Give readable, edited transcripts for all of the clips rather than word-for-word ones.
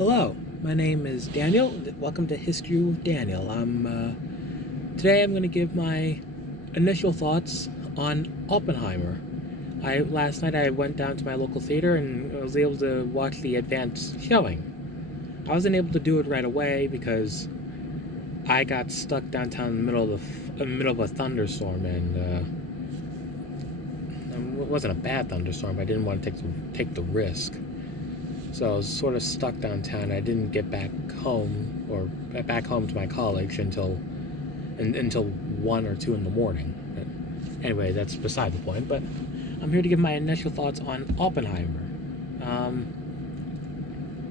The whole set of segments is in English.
Hello, my name is Daniel. Welcome to History with Daniel. Today I'm going to give my initial thoughts on Oppenheimer. Last night I went down to my local theater and I was able to watch the advanced showing. I wasn't able to do it right away because I got stuck downtown in the middle of a thunderstorm, and it wasn't a bad thunderstorm. I didn't want to take the risk. So I was sort of stuck downtown. I didn't get back home to my college until 1 or 2 in the morning. But anyway, that's beside the point. But I'm here to give my initial thoughts on Oppenheimer.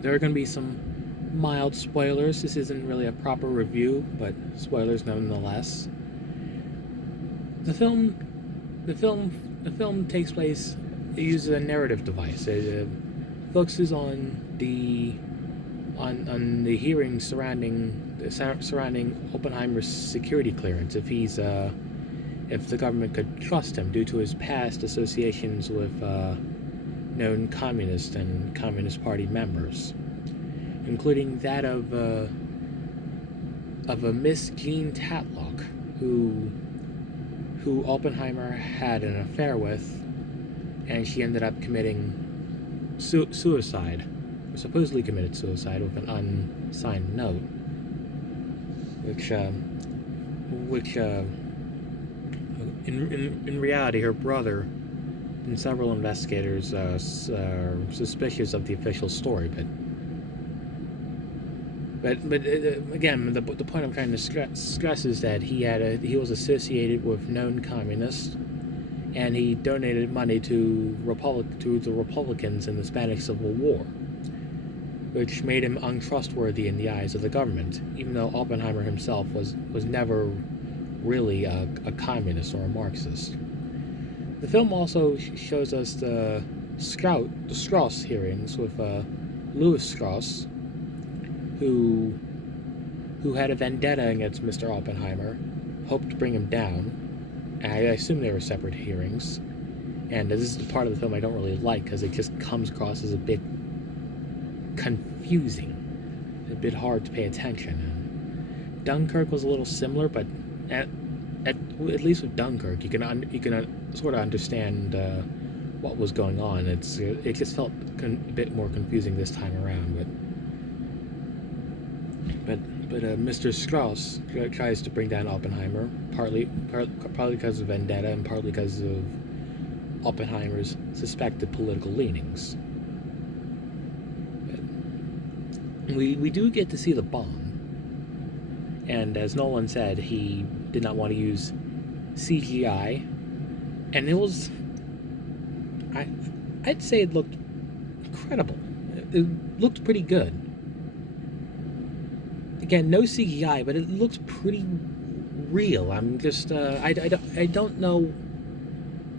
There are going to be some mild spoilers. This isn't really a proper review, but spoilers nonetheless. The film takes place. It uses a narrative device. It focuses on the hearings surrounding Oppenheimer's security clearance. If the government could trust him due to his past associations with known communist and Communist Party members, including that of a Miss Jean Tatlock, who Oppenheimer had an affair with, and she ended up committing suicide, or supposedly committed suicide, with an unsigned note, which in reality, her brother and several investigators are suspicious of the official story, but again, the point I'm trying to stress is that he was associated with known communists, and he donated money to the Republicans in the Spanish Civil War, which made him untrustworthy in the eyes of the government, even though Oppenheimer himself was never really a communist or a Marxist. The film also shows us the Strauss hearings with Louis Strauss, who had a vendetta against Mr. Oppenheimer, hoped to bring him down. I assume they were separate hearings, and this is the part of the film I don't really like because it just comes across as a bit confusing, a bit hard to pay attention. And Dunkirk was a little similar, but at least with Dunkirk, you can sort of understand what was going on. It just felt a bit more confusing this time around, but Mr. Strauss tries to bring down Oppenheimer, partly because of vendetta and partly because of Oppenheimer's suspected political leanings. But we do get to see the bomb, and as Nolan said, he did not want to use CGI, and it was, I'd say it looked incredible. It looked pretty good. Again, no CGI, but it looks pretty real. I'm just, I don't know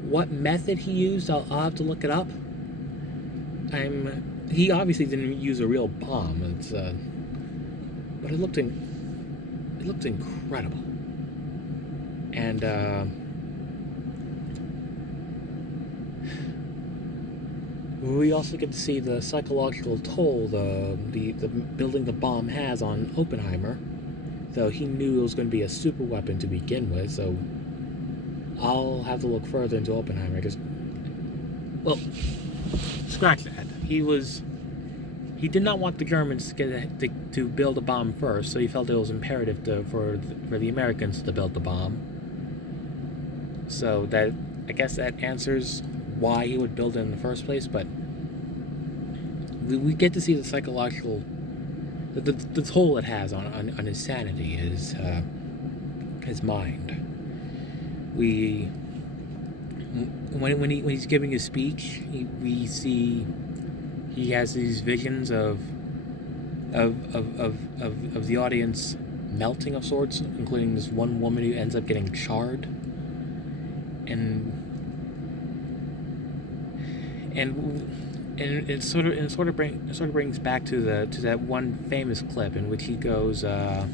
what method he used. I'll have to look it up. He obviously didn't use a real bomb. But it looked incredible. And we also get to see the psychological toll the building the bomb has on Oppenheimer, though he knew it was going to be a super weapon to begin with. So I'll have to look further into Oppenheimer because, well, scratch that. He did not want the Germans to build a bomb first, so he felt it was imperative for the Americans to build the bomb. So that, I guess that answers why he would build it in the first place, but we get to see the psychological, the toll it has on his sanity, his mind. When he's giving his speech, we see he has these visions of the audience melting of sorts, including this one woman who ends up getting charred, and it sort of brings back to that one famous clip in which he goes, the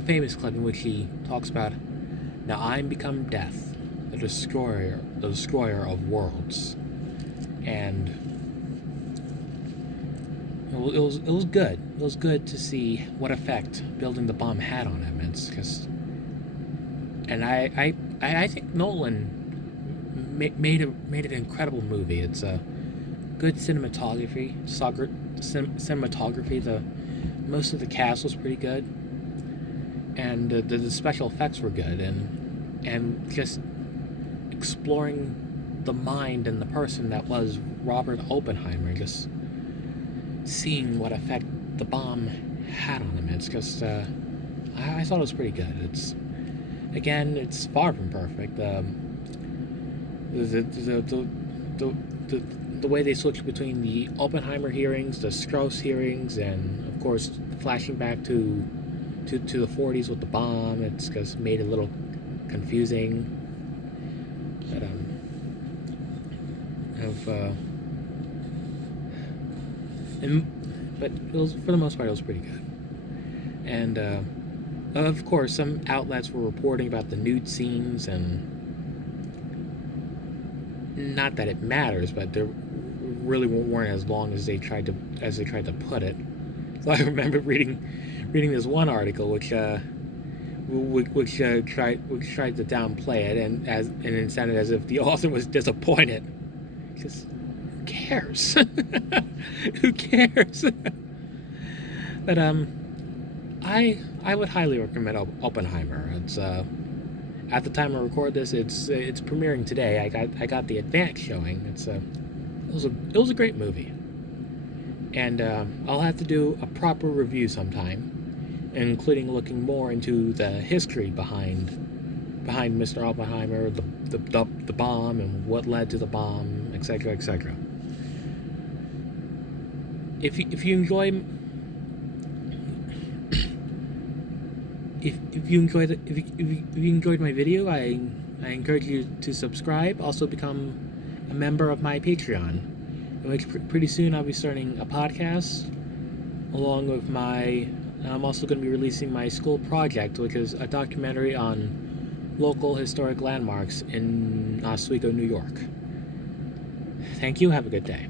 famous clip in which he talks about, "Now I'm become death, the destroyer of worlds," and it was good. It was good to see what effect building the bomb had on him. And I think Nolan made an incredible movie. It's a good cinematography. Cinematography. The most of the cast was pretty good, and the special effects were good, and just exploring the mind and the person that was Robert Oppenheimer, just seeing what effect the bomb had on him. It's just I thought it was pretty good. It's far from perfect. The way they switched between the Oppenheimer hearings, the Strauss hearings, and of course flashing back to the 40s with the bomb, it's just made it a little confusing. But but it was, for the most part, it was pretty good. And of course, some outlets were reporting about the nude scenes, and not that it matters, but they really weren't as long as they tried to put it. So I remember reading this one article which tried to downplay it, and it sounded as if the author was disappointed. Because who cares? Who cares? But I would highly recommend Oppenheimer. It's at the time I record this, it's premiering today. I got the advance showing. It was a great movie, and I'll have to do a proper review sometime, including looking more into the history behind Mr. Oppenheimer, the bomb, and what led to the bomb, etc., etc. If you enjoy if you enjoyed my video, I encourage you to subscribe. Also become a member of my Patreon, in which pretty soon I'll be starting a podcast, along with I'm also going to be releasing my school project, which is a documentary on local historic landmarks in Oswego, New York. Thank you. Have a good day.